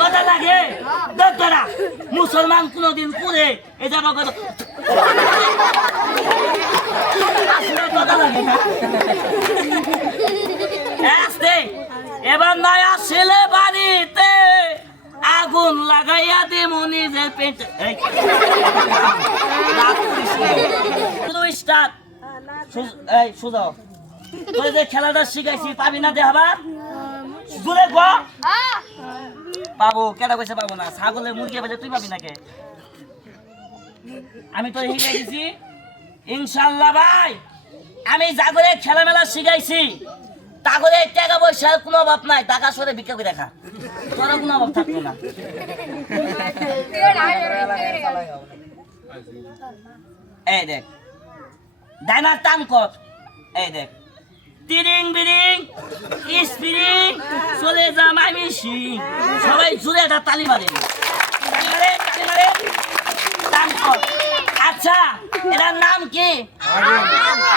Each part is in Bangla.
কথা লাগে দোতরা মুসলমান কোনদিন পুরে এটা কথা কথা লাগে না। আসতে এবার নয়া ছেলে বাড়িতে আগুন লাগাইয়া দেবো নিজের পেটে। স্টার্ট এই সুজাও তুই যে খেলাটা শিখাইছি পাবি না দেখাবা জুড়ে গো পাবো কেটা কইছে পাবো না ছাগলের মুরগি বেজে তুই পাবি না কে আমি তো শিখাই দিছি ইনশাআল্লাহ ভাই আমি জাগরে খেলা মেলা শিখাইছি তাগরে টাকা পয়সার কোনো অভাব নাই টাকা সরে ভিক্ষা করে দেখা তোর কোনো অভাব থাকতো না। এই দেখ ডাইনার টান কর এই দেখ তিরিং বিরিং স্প্রিং চলে যা মাইমি সিং সবাই জুড়ে একটা তালি মারে তালি মারে টান কর। আচ্ছা এটার নাম কি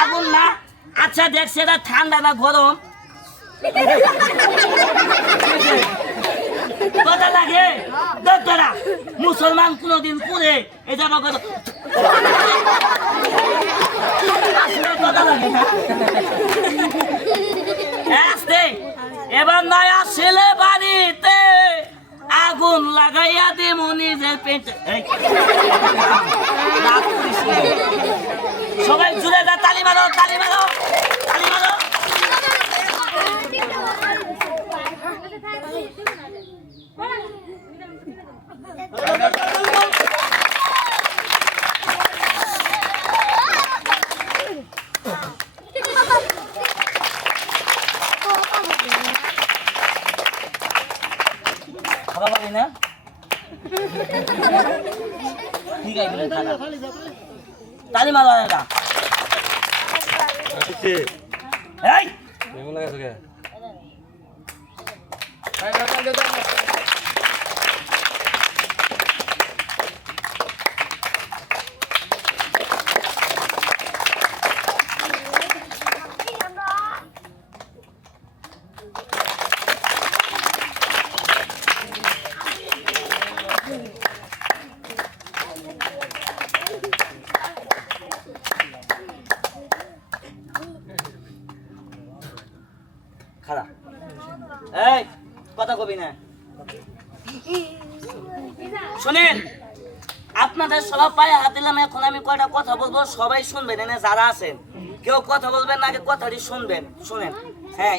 আগুন না? আচ্ছা দেখছি এটা ঠান্ডা না গরম? কথা লাগে দোতরা মুসলমান কোনদিন পুরে এটা কথা লাগে না। আসতে এবার নয়া ছেলে বাড়িতে আগুন লাগাইয়া দেবো নিজের পেটে। সবাই জুড়ে যা তালি মারো তালি মারো তালি মারো। খাবার পাবি না ঠিক আছে তালি মারো এটা এই খারাপ এই কথা কবি না শুনেন আপনাদের সবার পায়ে হাত দিলাম এখন আমি কয়টা কথা বলবো সবাই শুনবেন এনে যারা আছেন কেউ কথা বলবেন না কথাটি শুনবেন শুনেন হ্যাঁ